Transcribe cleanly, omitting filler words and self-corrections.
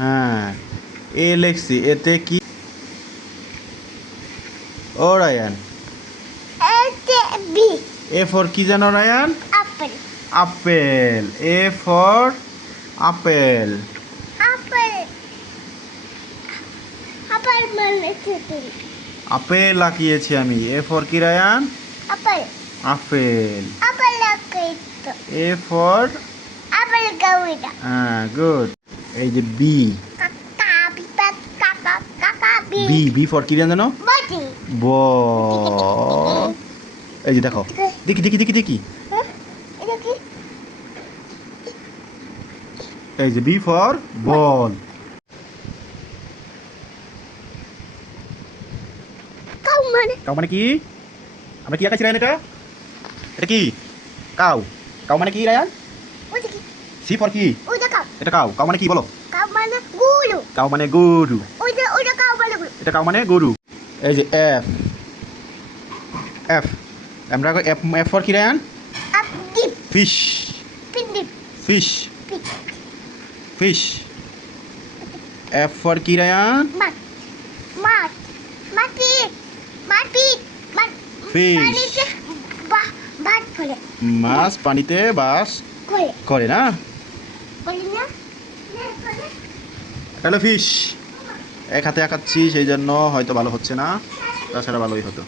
হ্যাঁ, এ লিখছি, এতে কি? ও রায়ান, এতে বি এ ফর কি জানো Ryan? Apple apple. A for apple. Apple apple মানে তেঁতুল আপেল আঁকিয়েছি আমি। এ ফর কি রায়ান? Apple apple. আপেল লাগাইতো এ ফর, আপেল গাউইটা হ্যাঁ, গুড। এই যে বি। কাকা বিপাত কাকা কাকা বি বি, বি ফর কি জানো? বডি বল। এই যে দেখো, দেখি দেখি দেখি দেখি, এটা কি এই যে বি ফর বল। কাউ মানে কাউ মানে কি? আমরা কি আঁকাইছি রায়ান? এটা এটা কি? কাউ। কাউ মানে কি রায়ান? ওটা কি সি ফর কি? ওটা কাউ এটা কাউ। কাউ মানে কি বলো? কাউ মানে গুলু কাউ মানে গরু। ওটা কাউ মানে গুলু এটা কাউ মানে গরু। এই যে এফ। এফ, আমরা এফ, এফ ফর কি রায়ান? আপ ডিপ ফিশ। পিন্ডিপ ফিশ। পিক ফিশ। এফ ফর কি রায়ান? মাট মাট মাটি মাটি মাট Fish. পানিতে ভাত করে মাছ পানিতে বাস করে করে না? বলি না হ্যালো ফিশ। এক হাতে আঁকাচ্ছি, সেই জন্য হয়তো ভালো হচ্ছে না, তাছাড়া ভালোই হতো।